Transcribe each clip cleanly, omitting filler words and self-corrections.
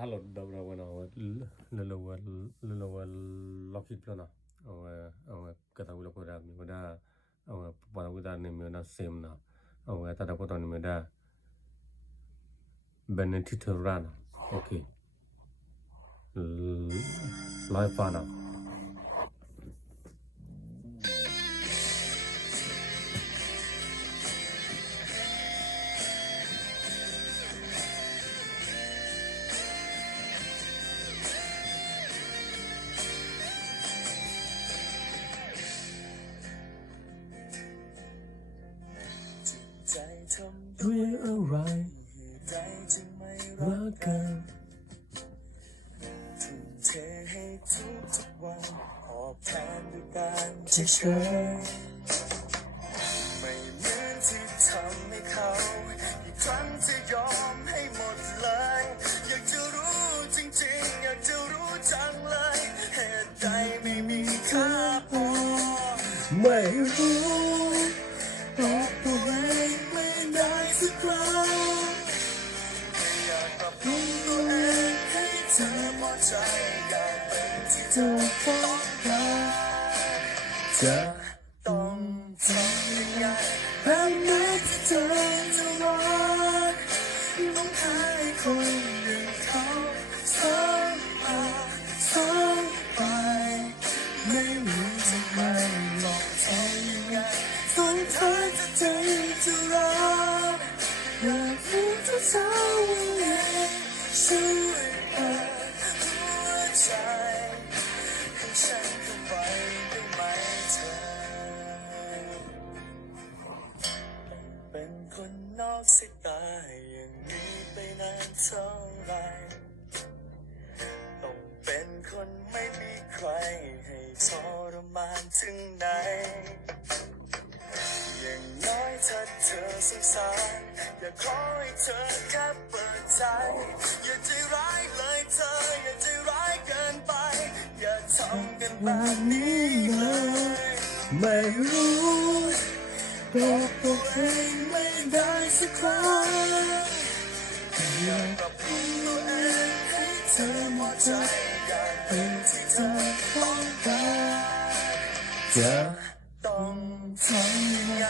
Halo, dobro, bueno, lo loki plana. Kata gula ko da mi da para guda ne mi da same na. Tada ko ni mi da benefit rana. Okay. Live fana.ด้วยอะไรรักกันทุ่มเทให้ทุกวันตอบแทนด้วยการเฉยไม่เหมือนที่ทำให้เขาอีกครั้งจะยอมให้หมดเลยอยากจะรู้จริงๆอยากจะรู้จังเลยเหตุใดไม่มีค่าพอไม่รู้ตอบตัวเองไม่ได้สักครั้งอยากปรับปรุงตัวเองให้เธอพอใจอยากเป็นที่เธอต้องการจะต้องทำยังไงแบบไหนที่เธอจะรักต้องให้คนอย่างเขาสักมาสักไปไม่รู้ทำไมหลอกเธอยังไงสุดท้ายจะรักอยากรู้ทุกเช้าวันนี้ช่วยเปิดหัวใจให้ฉันเข้าไปได้ไหมเธอเป็นคนนอกสายตาอย่างนี้ไปนานเท่าไรต้องเป็นคนไม่มีใครให้ทรมานถึงไหนอย่างน้อยถ้าเธอสงสารอยากขอให้เธอแค่เปิดใจอย่าใจร้ายเลยเธออย่าใจร้ายเกินไปอย่าทำกันแบบนี้เลยไม่รู้บอกตัวเองไม่ได้สักครั้งอยากปรับปรุงตัวเองให้เธอพอใจอยากเป็นที่เธอต้องการจะต้องทำยังไง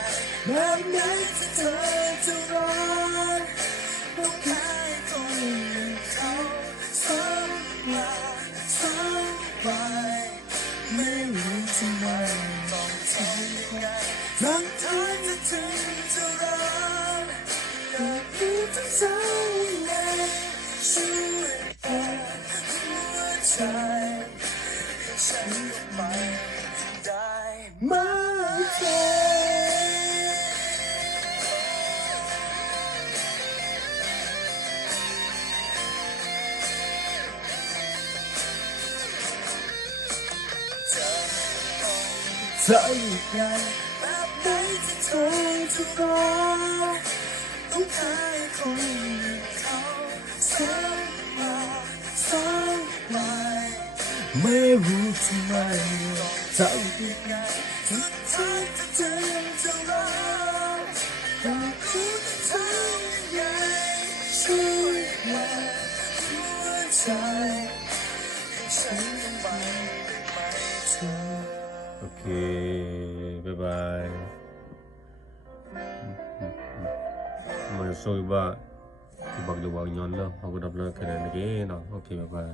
แบบไหนที่เธอจะรักต้องให้คนอย่างเขาสักมาสักไปไม่รู้ทำไมต้องทำยังไงทั้งที่ถึงจะรักอยากรู้ทั้งเช้าวันนี้ช่วยเปิดหัวใจให้ฉันเข้าไปได้ไหมใจใหญ่แบบไหนที่เธอจะรักต้องให้คนอย่างเขาสักมาสักไปไม่รู้ทำไมทำยังไงสุดท้ายเธอจะรักอยากรู้เธอยังไงช่วยมาหัวใจให้ฉันไปได้ไหมเธอโอเคบ๊ายบายมันสวยบ้าที่บักดูว่าย้อนแล้วเขาก็ดับเลิกแค่นั้นเองเนาะโอเคบ๊ายบาย